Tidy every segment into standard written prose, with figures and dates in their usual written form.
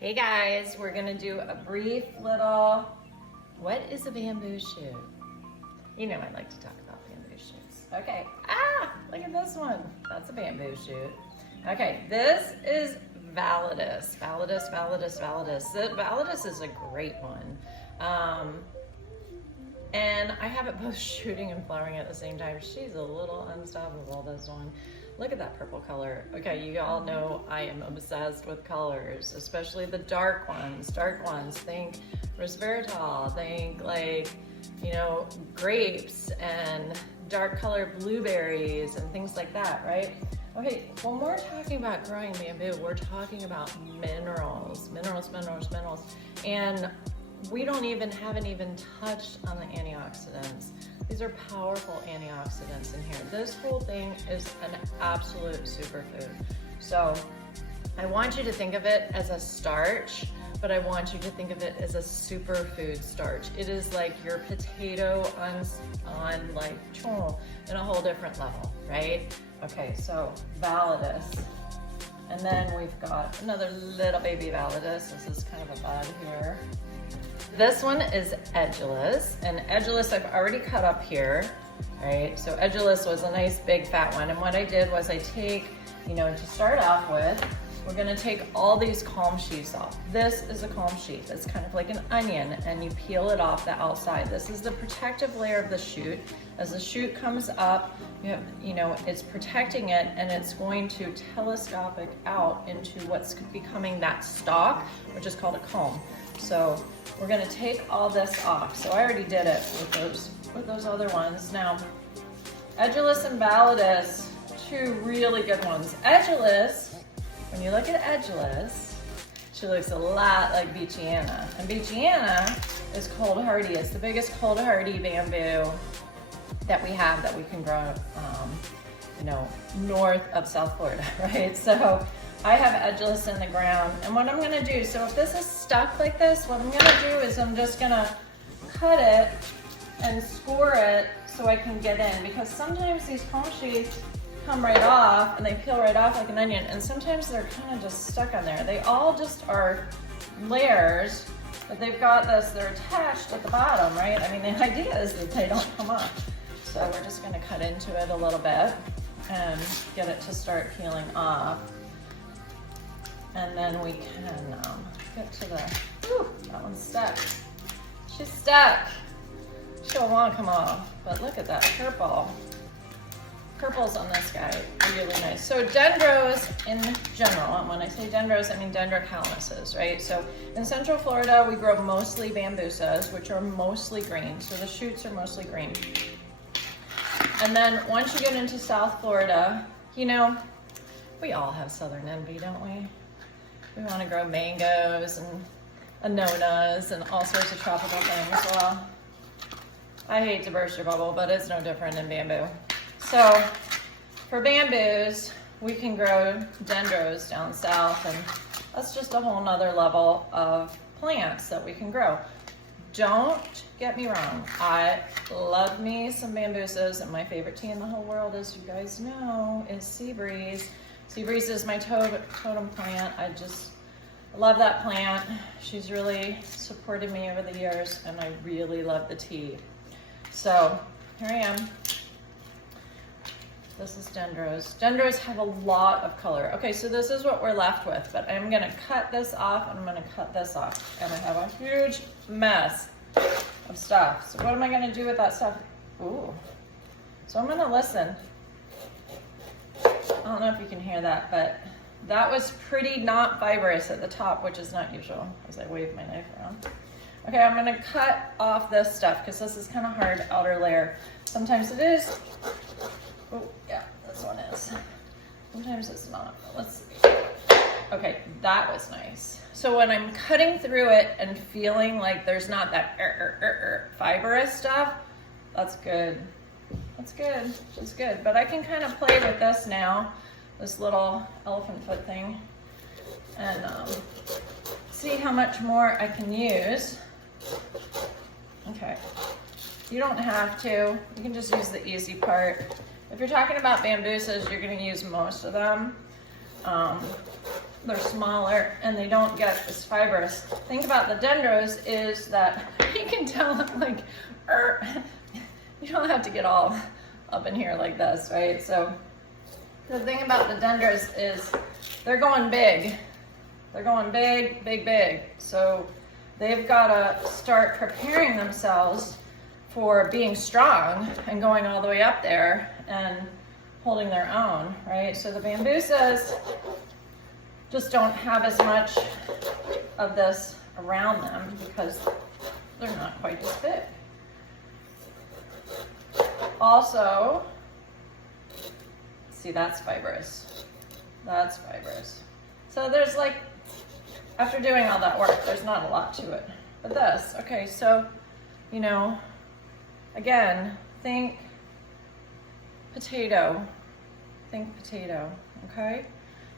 Hey guys, we're gonna do a brief little, what is a bamboo shoot? You know I like to talk about bamboo shoots. Okay, look at this one. That's a bamboo shoot. Okay, this is Validus. Validus is a great one. And I have it both shooting and flowering at the same time. She's a little unstoppable, this one. Look at that purple color. Okay, you all know I am obsessed with colors, especially the dark ones. Think resveratrol, think like, you know, grapes and dark colored blueberries and things like that, right? Okay, when we're talking about growing bamboo, we're talking about minerals. And we haven't even touched on the antioxidants. These are powerful antioxidants in here. This whole thing is an absolute superfood. So I want you to think of it as a starch, but I want you to think of it as a superfood starch. It is like your potato on like in a whole different level, right? Okay, so Validus. And then we've got another little baby Validus. This is kind of a bud here. This one is Edulus, and Edulus I've already cut up here, right? So Edulus was a nice big fat one, and what I did was I take, to start off with, we're gonna take all these culm sheaths off. This is a culm sheath. It's kind of like an onion, and you peel it off the outside. This is the protective layer of the shoot. As the shoot comes up, it's protecting it, and it's going to telescopic out into what's becoming that stalk, which is called a culm. So we're gonna take all this off. So I already did it with those other ones. Now, Edulus and Validus, two really good ones. Edulus, when you look at Edulus, she looks a lot like Beechiana. And Beechiana is cold hardy. It's the biggest cold hardy bamboo that we have that we can grow, north of South Florida, right? So I have Edulus in the ground, and what I'm gonna do, so if this is stuck like this, what I'm gonna do is I'm just gonna cut it and score it so I can get in, because sometimes these culm sheaths come right off and they peel right off like an onion, and sometimes they're kind of just stuck on there. They all just are layers, but they've got this, they're attached at the bottom, right? I mean, the idea is that they don't come up. So we're just gonna cut into it a little bit and get it to start peeling off. And then we can get to that one's stuck. She's stuck. She won't come off, but look at that purple. Purples on this guy are really nice. So dendros in general, and when I say dendros, I mean dendrocalamuses, right? So in Central Florida, we grow mostly bambusas, which are mostly green. So the shoots are mostly green. And then once you get into South Florida, we all have southern envy, don't we? We want to grow mangoes and annonas and all sorts of tropical things. Well, I hate to burst your bubble, but it's no different in bamboo. So for bamboos, we can grow dendros down south, and that's just a whole nother level of plants that we can grow. Don't get me wrong, I love me some bambusas, and my favorite tea in the whole world, as you guys know, is sea breeze. Sea breeze is my totem plant. I just love that plant. She's really supported me over the years, and I really love the tea. So here I am. This is dendros. Dendros have a lot of color. Okay, so this is what we're left with, but I'm gonna cut this off, and I'm gonna cut this off. And I have a huge mess of stuff. So what am I gonna do with that stuff? Ooh. So I'm gonna listen. I don't know if you can hear that, but that was pretty not fibrous at the top, which is not usual, as I wave my knife around. Okay, I'm gonna cut off this stuff, because this is kind of hard outer layer. Sometimes it is. Oh, yeah, this one is. Sometimes it's not. Let's see. Okay, that was nice. So when I'm cutting through it and feeling like there's not that fibrous stuff, that's good. That's good. That's good. But I can kind of play with this now, this little elephant foot thing, and see how much more I can use. Okay. You don't have to. You can just use the easy part. If you're talking about bambusas, you're going to use most of them. they're smaller and they don't get as fibrous. Think about the dendros is that you can tell like, you don't have to get all up in here like this, right? So the thing about the dendros is they're going big. They're going big, big, big. So they've got to start preparing themselves for being strong and going all the way up there and holding their own, right? So the bambusas just don't have as much of this around them because they're not quite as big. Also, see, that's fibrous. That's fibrous. So there's like, after doing all that work, there's not a lot to it. But this, okay, so, you know, again, think potato. Think potato, okay?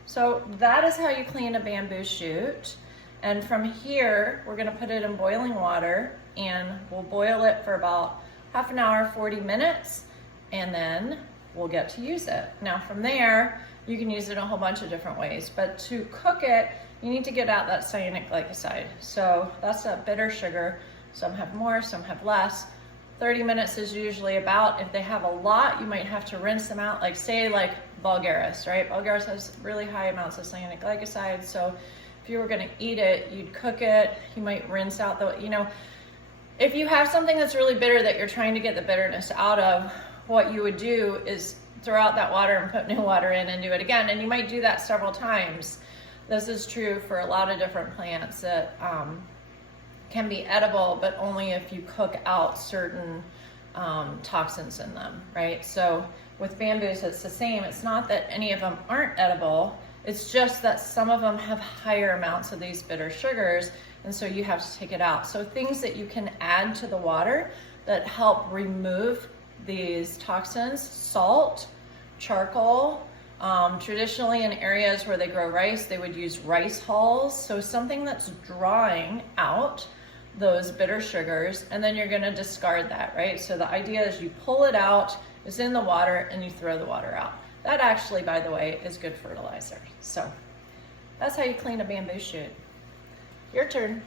So that is how you clean a bamboo shoot. And from here, we're gonna put it in boiling water and we'll boil it for about half an hour, 40 minutes, and then we'll get to use it. Now from there, you can use it in a whole bunch of different ways, but to cook it, you need to get out that cyanic glycoside. So that's that bitter sugar. Some have more, some have less. 30 minutes is usually about. If they have a lot, you might have to rinse them out. Like say like Bulgaris, right? Bulgaris has really high amounts of cyanic glycoside. So if you were gonna eat it, you'd cook it. You might rinse out the, you know, if you have something that's really bitter that you're trying to get the bitterness out of, what you would do is throw out that water and put new water in and do it again. And you might do that several times. This is true for a lot of different plants that can be edible, but only if you cook out certain toxins in them, right? So with bamboos, it's the same. It's not that any of them aren't edible. It's just that some of them have higher amounts of these bitter sugars, and so you have to take it out. So things that you can add to the water that help remove these toxins: salt, charcoal. Traditionally in areas where they grow rice, they would use rice hulls. So something that's drawing out those bitter sugars, and then you're gonna discard that, right? So the idea is you pull it out, it's in the water, and you throw the water out. That actually, by the way, is good fertilizer. So that's how you clean a bamboo shoot. Your turn.